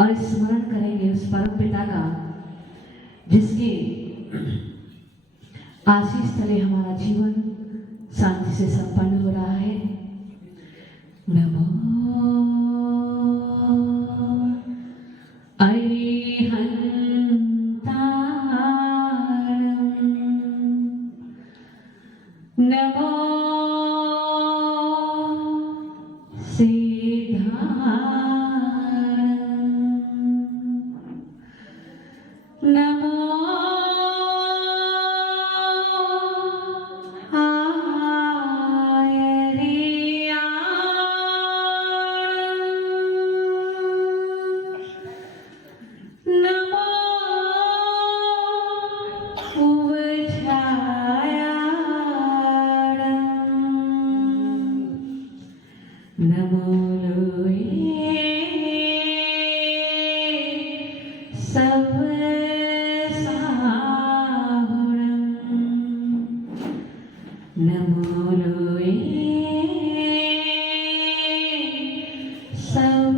और स्मरण करेंगे उस परम पिता का जिसके आशीष तले हमारा जीवन शांति से संपन्न हो रहा है। नमो नमो नमो नमो सब नमो लोए सब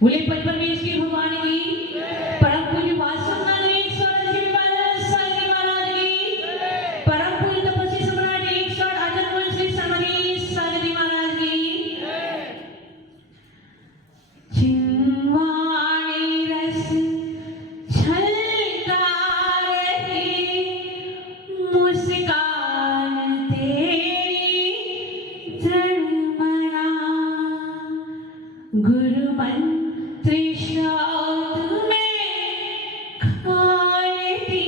बोले परमेश की भगवान की परम पूज्य वासुदेव स्वामी महाराज की परम पूज्य तपस्वी सम्राट ईश्वर अजन्म श्री समरी सागरी महाराज की चिन्वाणी रस गुरु मंत्री शब्द में खाती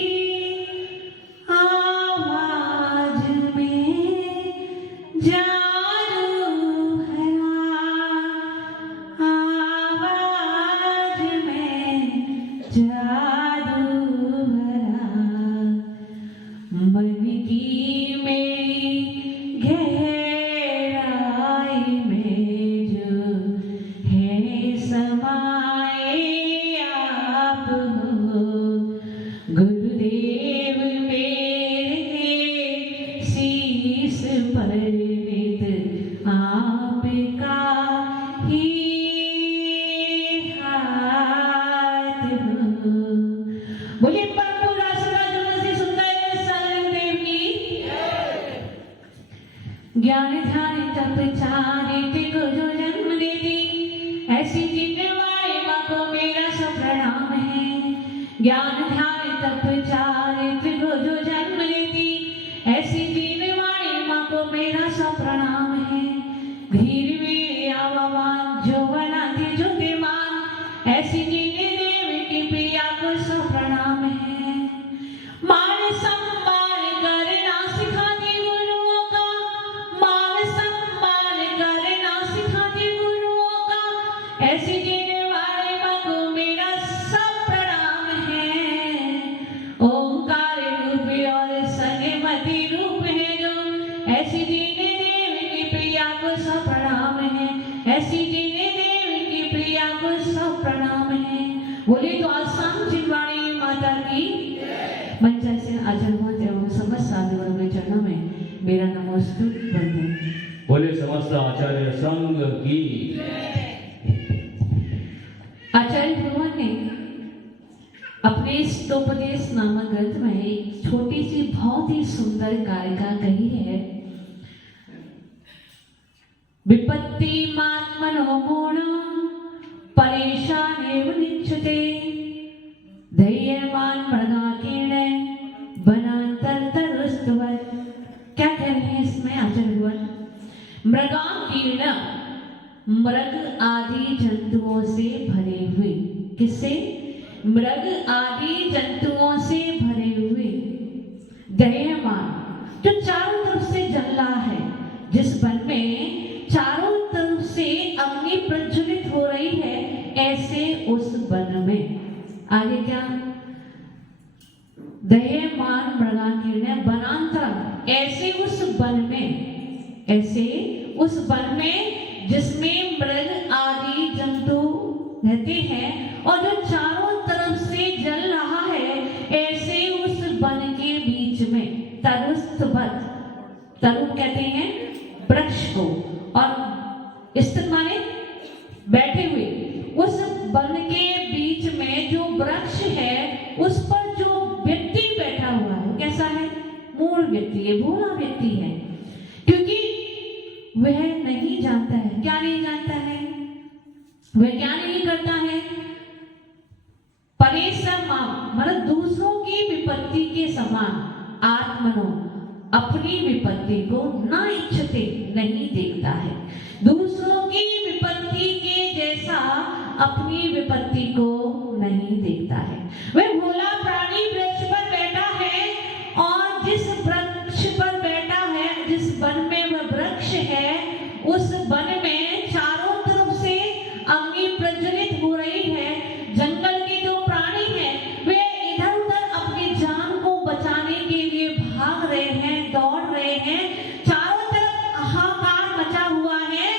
आवाज में जादू भरा आवाज में जादू भरा मन की मेरी गहराई में जो समाए आप हो गुरुदेव मेरे शीश पर नित आपका ही हाथ हो। बोलिए परम राष्ट्रराज से सुंदर सागरदेव की ज्ञान ध्यान तप चारित्र को जो जन्म देती ऐसी जीने वाली माँ को मेरा सब प्रणाम है। ज्ञान ध्यान तप चारित्र को जो जन्म लेती ऐसी जीने वाली माँ को मेरा सब प्रणाम है। धीर में आवान जो बनाती जो मान ऐसी जीने देव की प्रिया को सब प्रणाम है। मान सम्मान करना सिखाती गुरुओं का मान सम्मान करना सिखाती गुरुओं का ऐसे जीने वाले माँ को मेरा सब प्रणाम है। ओंकार रूप और संगमति रूप है जो ऐसी जीने देव की प्रिया को सब प्रणाम है। ऐसी जीने देव की प्रिया को सब प्रणाम है। बोले तो आसाम चिन्वाणी माता की मंचा से आचरण एवं समस्त साधुओं के चरणों में मेरा नमोस्तुत वंदन। बोले समस्त आचार्य संघ की। आचार्य भगवान ने अपने स्तोपदेश नामक ग्रंथ में एक छोटी सी बहुत ही सुंदर कारिका कही है। विपत्ति मात्मनो मूढ़ परेशान एवं निच्युते धैर्यवान मृगाकीर्ण वनांतरतरुस्तवत्। क्या कह रहे हैं इसमें आचार्य भगवान? मृगाकीर्ण मृग आदि जंतुओं से भरे हुए। किससे? मृग आदि जंतुओं से भरे हुए। दह्यमान जो चारों तरफ से जल रहा है, जिस वन में चारों तरफ से अग्नि प्रज्वलित हो रही है, ऐसे उस वन में आगे क्या? दह्यमान मृगाकीर्ण वनांतर ऐसे उस वन में, ऐसे उस वन में जिसमें मृग आदि जंतु रहते हैं और जो चारों तरफ से जल रहा है, ऐसे उस वन के बीच में तरुस्तवत्, तरु कहते हैं वृक्ष को, और स्थित माने बैठे हुए, उस वन के बीच में जो वृक्ष है उस पर जो व्यक्ति बैठा हुआ है कैसा है? मूढ़ व्यक्ति है, भोला व्यक्ति है, क्योंकि वह नहीं जानता है। क्या नहीं जानता है? वह क्या नहीं करता है? परिश्रम मतलब दूसरों की विपत्ति के समान आत्मनो अपनी विपत्ति को न इच्छते नहीं देखता है। दूसरों की विपत्ति के जैसा अपनी विपत्ति को नहीं देखता है। वह भोला प्राणी वृक्ष पर बैठा है और जिस वृक्ष पर बैठा है, जिस वन में वह वृक्ष है, उस वन में चारों तरफ से अग्नि प्रज्वलित हो रही है। जंगल के जो प्राणी हैं वे इधर उधर अपनी जान को बचाने के लिए भाग रहे हैं, दौड़ रहे हैं। चारों तरफ हाहाकार मचा हुआ है,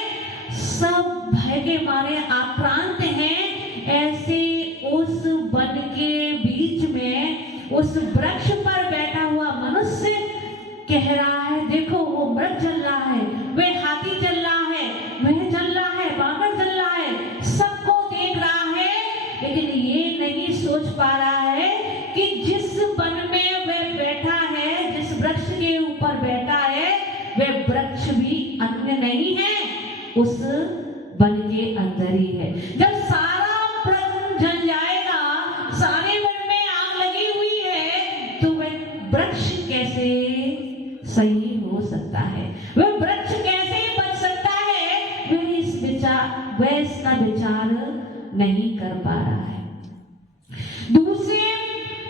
सब भय के मारे आक्रांत हैं। ऐसे उस वन के बीच में उस वृक्ष पर बैठा हुआ मनुष्य कह रहा है, देखो वो मृग चल रहा है, वह हाथी चल रहा है, वह चल रहा है, बाबर चल रहा है, सबको देख रहा है, लेकिन ये नहीं सोच पा रहा है कि जिस वन में वह बैठा है, जिस वृक्ष के ऊपर बैठा है, वह वृक्ष भी अन्य नहीं है, उस वन के अंदर ही है। जब सारा वन जल जाएगा, सारे वन में आग लगी हुई है, तो वह वृक्ष कैसे सही हो सकता है? वह वृक्ष कैसे बच सकता है? वह इसका विचार नहीं कर पा रहा है। दूसरे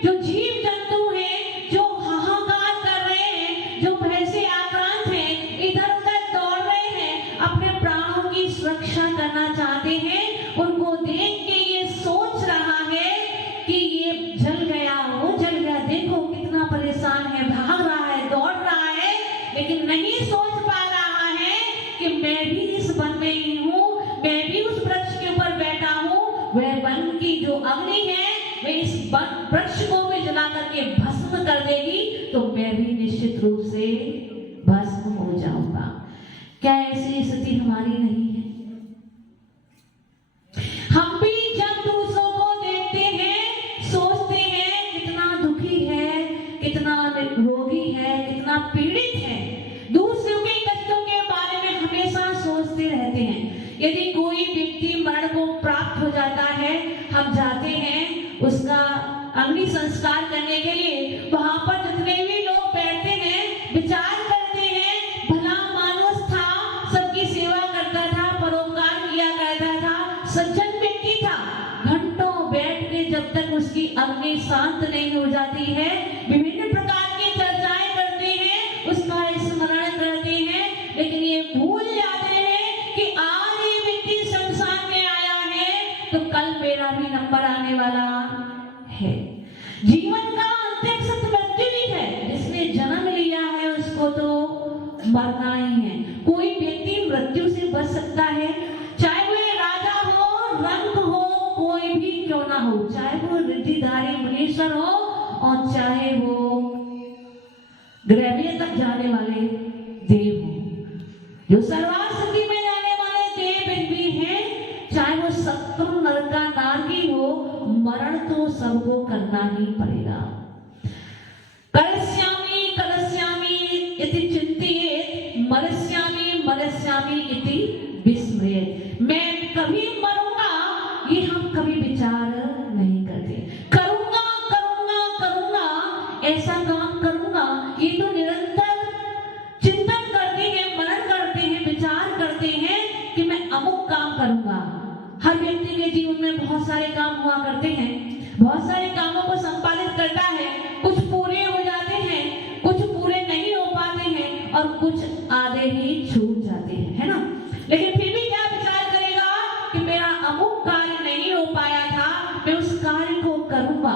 जो जीव जंतु हैं, जो हाहाकार कर रहे हैं, जो भय से आक्रांत हैं, इधर उधर दौड़ रहे हैं, अपने प्राणों की सुरक्षा करना चाहते हैं, उनको देख के ये सोच रहा है कि ये जल गया, वो जल गया, देखो कितना परेशान है, भाग रहा है, दौड़ रहा है, लेकिन नहीं सोच पा रहा है कि मैं भी इस वन में ही हूँ, मैं भी उस वृक्ष के ऊपर बैठा हूँ। वह वन की जो अग्नि है वह इस वृक्ष को भी जला करके भस्म कर देगी, तो मैं भी निश्चित रूप से भस्म हो जाऊंगा। क्या ऐसी स्थिति हमारी नहीं है? हम भी जब दूसरों को देखते हैं, सोचते हैं कितना दुखी है, कितना रोगी है, कितना पीड़ित है, दूसरों के कष्टों के बारे में हमेशा सोचते रहते हैं। यदि कोई व्यक्ति मरण को प्राप्त हो जाता है, हम जाते हैं उसका अग्नि संस्कार करने के लिए, वहां पर जितने भी लोग बैठते हैं, विचार करते हैं, भला मानुष था, सबकी सेवा करता था, परोपकार किया करता था, सज्जन व्यक्ति था। घंटों बैठ के जब तक उसकी अग्नि शांत नहीं हो जाती है, विभिन्न प्रकार की चर्चाएं करते हैं, उसका स्मरण करते हैं, लेकिन ये भूल जाते हैं कि आज ये व्यक्ति संसार में आया है तो कल मेरा भी नंबर आने वाला है। जीवन का अंतिम सत्य मृत्यु ही है। जिसने जन्म लिया है उसको तो मरना ही है। कोई व्यक्ति मृत्यु से बच सकता है, चाहे वह राजा हो, रंग हो, कोई भी क्यों ना हो, चाहे वो रिद्धिधारी मुनीश्वर हो और चाहे वो ग्रहवीय तक जाने वाले देव हो, जो सर्वासुखी में जाने वाले देव भी हैं, चाहे वो शत्रु नरका नारकी हो, मरण तो सबको करना ही पड़ेगा। कलस्यामि कलस्यामि इति चिंतियेत्, मरस्यामि मरस्यामि इति विस्मयेत्। मैं कभी मरूंगा ये हम कभी विचार नहीं करते। करूंगा करूंगा करूंगा, ऐसा काम करूंगा, ये तो निरंतर चिंतन करते हैं, मनन करते हैं, विचार करते हैं कि मैं अमुक काम करूंगा। हर व्यक्ति के जीवन में बहुत सारे काम हुआ करते हैं, बहुत सारे कामों को संपादित करता है, कुछ पूरे हो जाते हैं, कुछ पूरे नहीं हो पाते हैं और कुछ आधे ही छूट जाते हैं, है ना। लेकिन फिर भी क्या विचार करेगा कि मेरा अमुक कार्य नहीं हो पाया था, मैं उस कार्य को करूंगा,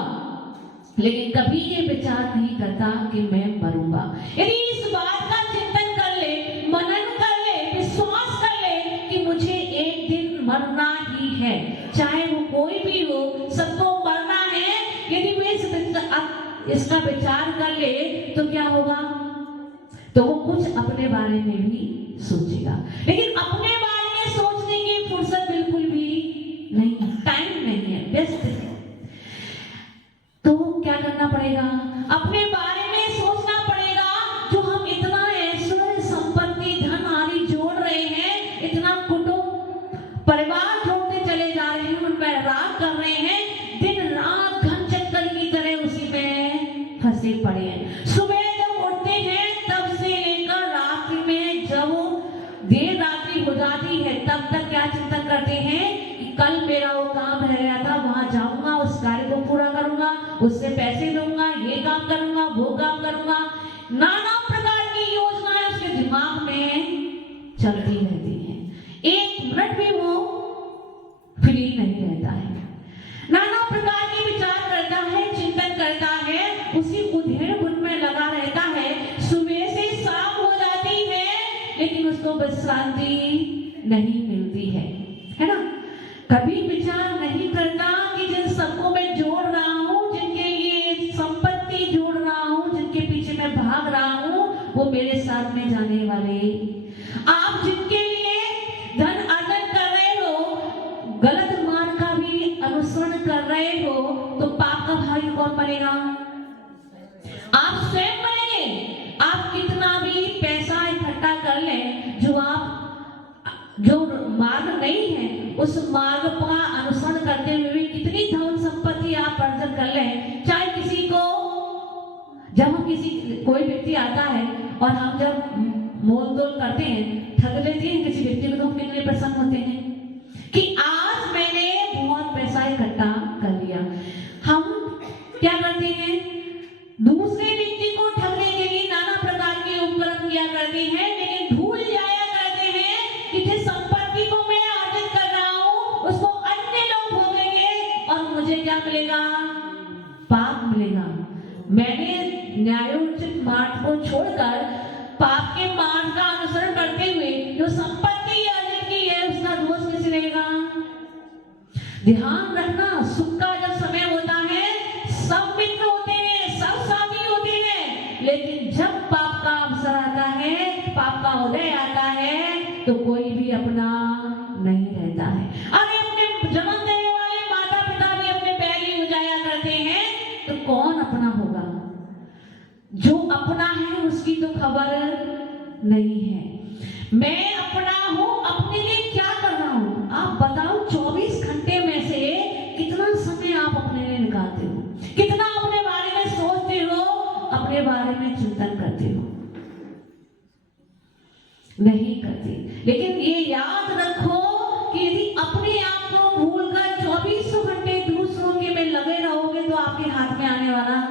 लेकिन कभी ये विचार नहीं करता कि मैं मरूंगा। यदि इस बात का चिंतन कर ले, मनन कर ले, विश्वास कर ले कि मुझे एक दिन मरना ही है, चाहे वो कोई भी हो, सबको मरना है, यदि वे इसका विचार कर ले तो क्या होगा? तो वो कुछ अपने बारे में भी सोचेगा। लेकिन अपने बारे में हो जाती है तब तक क्या चिंतन करते हैं कि कल मेरा वो काम रह गया था, वहां जाऊंगा, उस कार्य को पूरा करूंगा, उससे पैसे लूंगा, ये काम करूंगा, वो काम करूंगा। नाना प्रकार की योजनाएं उसके दिमाग में चलती रहती हैं, एक मिनट भी वो फ्री नहीं रहता है। नाना प्रकार के विचार करता है, चिंतन करता है, उसी उधेड़ बुन में लगा रहता है। सुबह से शाम हो जाती है लेकिन उसको विश्रांति नहीं मिलती है ना। कभी विचार नहीं करता कि जिन सबको मैं जोड़ रहा हूँ, जिनके ये संपत्ति जोड़ रहा हूँ, जिनके पीछे मैं भाग रहा हूँ, वो मेरे साथ में जाने वाले। आप जिनके लिए धन अर्जन कर रहे हो, गलत मार्ग का भी अनुसरण कर रहे हो, तो पाप का भागी कौन बनेगा? आप स्वयं बनेंगे। आप कितना भी पैसा इकट्ठा कर लें, जो मार्ग नहीं है, उस मार्ग का अनुसरण करते हुए भी कितनी धन संपत्ति आप अर्जन कर लें, चाहे किसी को, जब हम कोई व्यक्ति आता है और हम जब मोल तोल करते हैं, ठग लेते हैं किसी व्यक्ति को, तो हम कितने प्रसन्न होते हैं कि आज मैंने बहुत पैसा इकट्ठा कर लिया। हम क्या करते हैं? दूसरे व्यक्ति को ठगने के लिए नाना प्रकार के उपक्रम किया करते हैं, लेकिन भूल जाया करते हैं कि जिस संपत्ति को मैं अर्जित कर रहा हूं उसको अन्य लोग भोगेंगे और मुझे क्या मिलेगा? पाप मिलेगा। मैंने न्यायोचित मार्ग को छोड़कर पाप के मार्ग का अनुसरण करते हुए जो संपत्ति अर्जित की है, उसका दोष किसे लेगा? ध्यान रखना, सुख का जब समय होता है सब मित्र होते हैं, सब साथी होते हैं, लेकिन जब पाप का अवसर आता है, पाप का उदय आता है, तो कोई भी अपना नहीं रहता है। अरे अपने जन्म देने वाले माता पिता भी अपने बैरी हो जाया करते हैं, तो कौन अपना होगा? जो अपना है उसकी तो खबर नहीं है। मैं अपना हूं, अपने लिए क्या कर रहा हूं? आप बताओ, 24 घंटे में से कितना समय आप अपने लिए निकालते हो? कितना अपने बारे में सोचते हो, अपने बारे में चिंतन करते हो? नहीं करते। लेकिन ये याद रखो कि यदि अपने आप को भूलकर 24 घंटे दूसरों के में लगे रहोगे तो आपके हाथ में आने वाला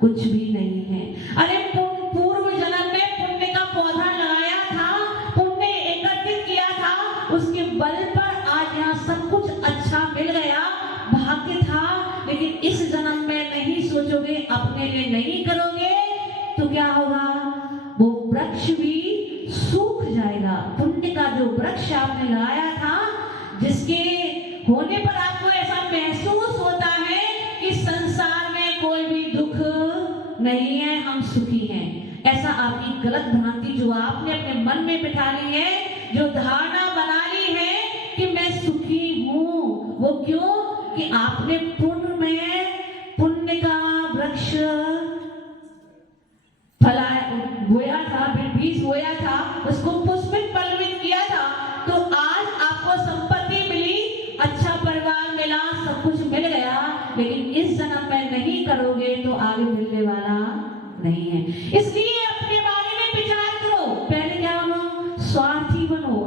कुछ भी नहीं है। अरे पूर्व जन्म में पुण्य का पौधा लगाया था, पुण्य एकत्रित किया था, उसके बल पर आज यहाँ सब कुछ अच्छा मिल गया, भाग्य था। लेकिन इस जन्म में नहीं सोचोगे, अपने लिए नहीं करोगे, तो क्या होगा? वो वृक्ष भी सूख जाएगा। पुण्य का जो वृक्ष आपने लगाया था, जिसके होने पर आपको ऐसा महसूस होता है कि संसार में कोई भी दुख नहीं है, हम सुखी हैं, ऐसा आपकी गलत भ्रांति जो आपने अपने मन में बिठा ली है, जो धारणा बना ली है कि मैं सुखी हूं, वो क्यों? कि आपने पूर्व में पुण्य का वृक्ष बोया था, बीज बोया था, उसको पुष्पित पल्लवित किया था, तो आज आपको संपत्ति मिली, अच्छा परिवार मिला, सब कुछ मिल गया, लेकिन इस जन्म में नहीं करोगे तो आगे मिलने वाला नहीं है। इसलिए अपने बारे में विचार करो। पहले क्या बनो? स्वार्थी बनो।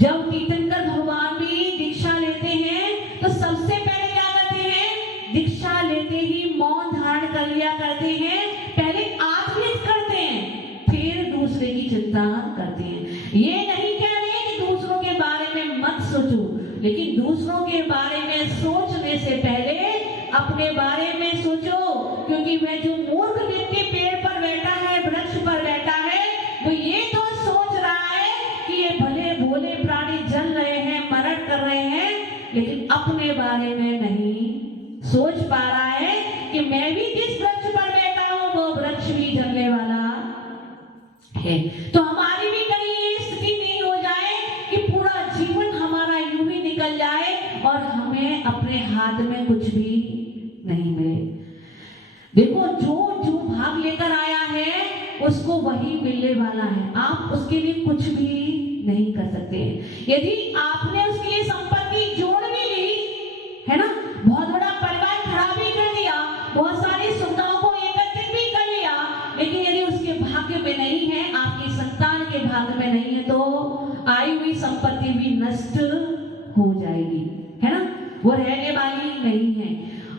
जब तीर्थंकर भगवान भी दीक्षा लेते हैं तो सबसे पहले क्या करते हैं? दीक्षा लेते ही मौन धारण कर लिया करते हैं। पहले आत्महित करते हैं, फिर दूसरे की चिंता करते हैं। ये नहीं कह रहे कि दूसरों के बारे में मत सोचो, लेकिन दूसरों के बारे में सोचने से पहले अपने बारे में सोचो, क्योंकि वह जो मूर्ख व्यक्ति पेड़ पर बैठा है, वृक्ष पर बैठा है, वो ये तो सोच रहा है कि ये भले भोले प्राणी जल रहे हैं, मरण कर रहे हैं, लेकिन अपने बारे में नहीं सोच पा रहा है कि मैं भी जिस वृक्ष पर बैठा हूं वो वृक्ष भी जलने वाला है। तो हमारी भी कहीं ये स्थिति नहीं हो जाए कि पूरा जीवन हमारा यूं ही निकल जाए और हमें अपने हाथ में कुछ भी नहीं मिले। देखो, जो भाग लेकर आया है उसको वही मिलने वाला है, आप उसके लिए कुछ भी नहीं कर सकते। यदि आपने उसके लिए संपत्ति जोड़ भी ली है ना, बहुत बड़ा परिवार खड़ा भी कर दिया, बहुत सारी सुविधाओं को एकत्रित भी कर लिया, लेकिन यदि उसके भाग्य में नहीं है, आपकी संतान के भाग्य में नहीं है, तो आई हुई संपत्ति भी नष्ट हो जाएगी, है ना, वो रहने वाली नहीं है।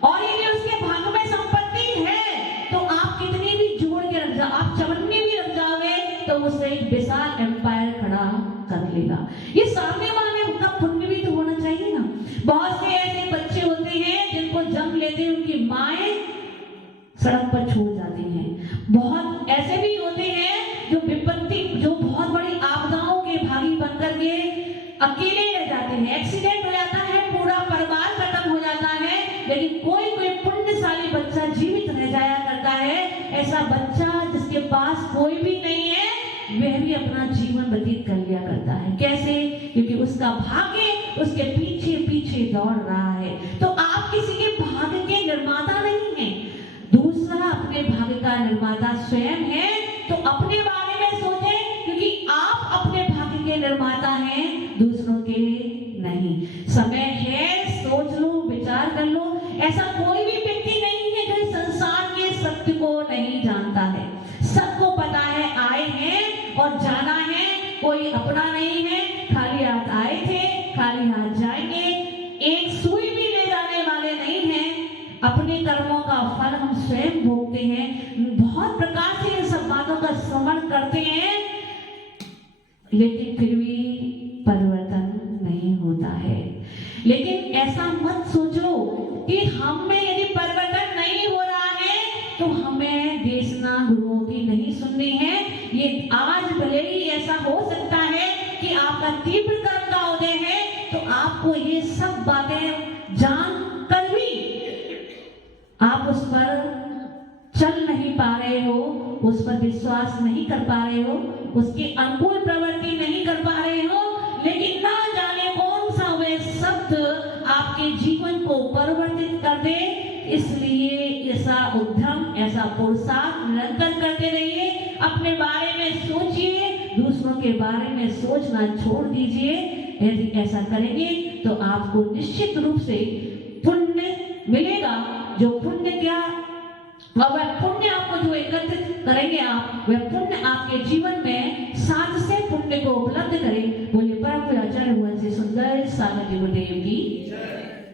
और यदि उसके भाग में संपत्ति है तो आप कितनी भी जोड़ के रख जाओ, आप चवन्नी भी रख जाओगे तो उससे एक विशाल एम्पायर खड़ा कर लेगा। ये सामने वाले उनका पुण्य भी तो होना चाहिए ना। बहुत से ऐसे बच्चे होते हैं जिनको जन्म लेते हैं उनकी माएं सड़क पर छोड़ जाती हैं। बहुत ऐसे भी होते हैं जो विपत्ति, जो बहुत बड़ी आपदाओं के भागी बनकर के अकेले रह जाते हैं, एक्सीडेंट हो जाता है, पूरा परिवार खत्म हो जाता है, लेकिन कोई कोई पुण्यशाली बच्चा जीवित रह जाया करता है। ऐसा बच्चा जिसके पास कोई भी नहीं है वह भी अपना जीवन व्यतीत कर लिया करता है। कैसे? क्योंकि उसका भाग्य उसके पीछे पीछे दौड़ रहा है। तो आप किसी के भाग्य के निर्माता नहीं हैं, दूसरा अपने भाग्य का निर्माता स्वयं है। तो अपने बारे में सोचें, क्योंकि आप अपने भाग्य के निर्माता हैं, दूसरों के नहीं। समय है, सोच लो, विचार कर लो। ऐसा कोई भी व्यक्ति नहीं है जो इस संसार के सत्य को नहीं जानता है। सबको पता है आए हैं और जाना है, कोई अपना नहीं है। खाली हाथ आए थे, खाली हाथ जाएंगे, एक सुई भी ले जाने वाले नहीं हैं। अपने कर्मों का फल हम स्वयं भोगते हैं। बहुत प्रकार से इन सब बातों का स्मरण करते हैं, लेकिन फिर भी परिवर्तन नहीं होता है। लेकिन ऐसा मत सोचो कि हम में यदि परिवर्तन नहीं हो रहा है तो हमें देशना गुरुओं की नहीं सुननी है। ये आज भले ही ऐसा हो सकता है कि आपका तीव्र कर्म का उदय है तो आपको ये सब बातें जान कर भी आप उस पर चल नहीं पा रहे हो, उस पर विश्वास नहीं कर पा रहे हो, उसके अनुकूल प्रवृत्ति नहीं कर पा रहे हो, लेकिन ना जाने कौन सा वे शब्द आपके जीवन को परिवर्तित कर दे। इसलिए ऐसा उद्यम, ऐसा पुरुषार्थ निरंतर करते रहिए। अपने बारे में सोचिए, दूसरों के बारे में सोचना छोड़ दीजिए। यदि ऐसा करेंगे तो आपको निश्चित रूप से पुण्य मिलेगा। जो पुण्य क्या, वह पुण्य आपको जो एकत्रित करेंगे आप, वह पुण्य आपके जीवन में साथ से पुण्य को उपलब्ध करें। बोले परम आचार्य हुआ से सुंदर सागर गुरुदेव की।